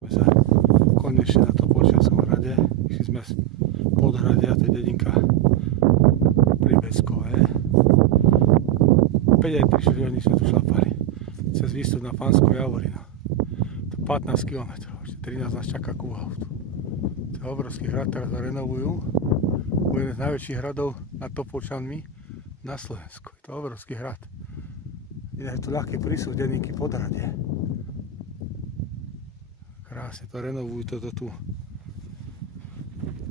Sme sa konečne na Topolčianskom hrade. Išli sme z Podhradia, to je dedinka pri Beskove. 5 aj prišli, že oni sme tu šlapali. Cez výstup na Pánsku Javorinu. To 15 km, ešte 13 nás čaká ku autu. To je obrovský hrad, teraz ho renovujú. Bude jeden z najväčších hradov nad Topolčanmi na Slovensku. Je to obrovský hrad. Je to ľahký prísud dedinky Podhradie. Krásne to renovujú toto tu.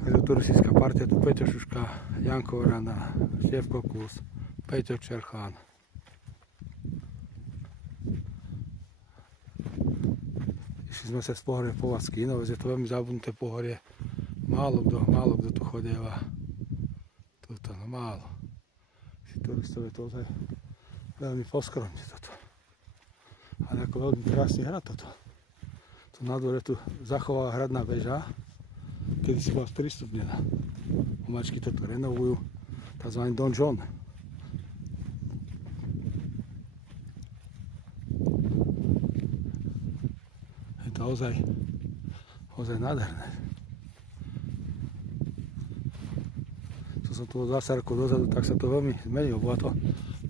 Je to turistická partia, tu Peťo Šuška, Janko Rana, Števko Kus, Peťo Čerchán. Išli sme sa z pohoria Povadsky Inovec, je to veľmi zabudnuté pohorie. Málo kto tu chodieva. Tuto, no málo. Turistov je to ozaj veľmi poskromne toto. Ale ako veľmi krásny hrad toto. Tu na dvore tu zachovala hradná väža, kedy si bola sprístupnená. Pomačky to tu renovujú, tzv. donžon. Je to ozaj nádherné. Čo som tu 20 rokov dozadu, tak sa to veľmi zmenilo. Bola to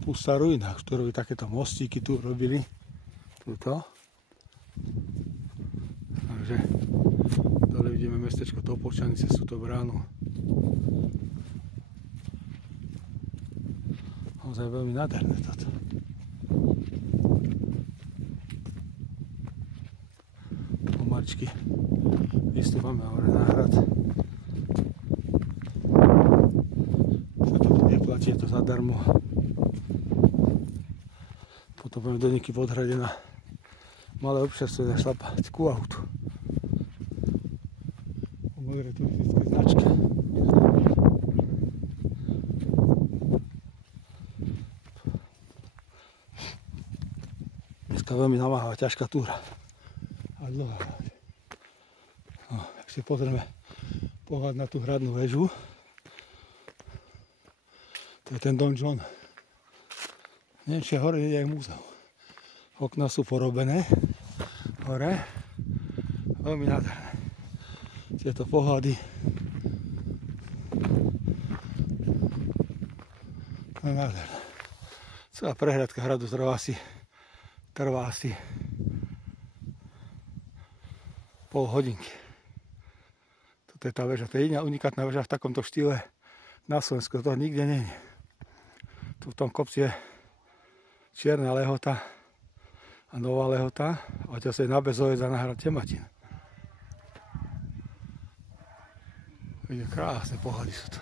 pustá ruina, v ktorej takéto mostíky tu robili. Tuto. Takže dole vidíme mestečko Topolčany cez túto bránu. Ozaj veľmi nádherné toto. Pomaličky vystúpame hore na hrad. Sa to tu neplatí, je to zadarmo. Potom budeme do dedinky Podhradie na malé občerstvo zašlapať ku autu. Modré turistické značky. Dneska veľmi namáhavá, ťažká túra. A dlhá. No, ak si pozrieme pohľad na tú hradnú väžu, to je ten donžon. Neviem, či hore je aj múzeum. Okná sú porobené hore. Veľmi nádherné. Tieto pohľady. To je nádherné. Celá prehľadka hradu trvá asi pol hodinky. Toto je tá väža. To je jediná unikátna väža v takomto štýle na Slovensku. To nikde nie je. Tu v tom kopci je čierna lehota a nová lehota. A odtiaľ sa je na Bezovec a na hrad Tematín. Krásne pohľady sú to.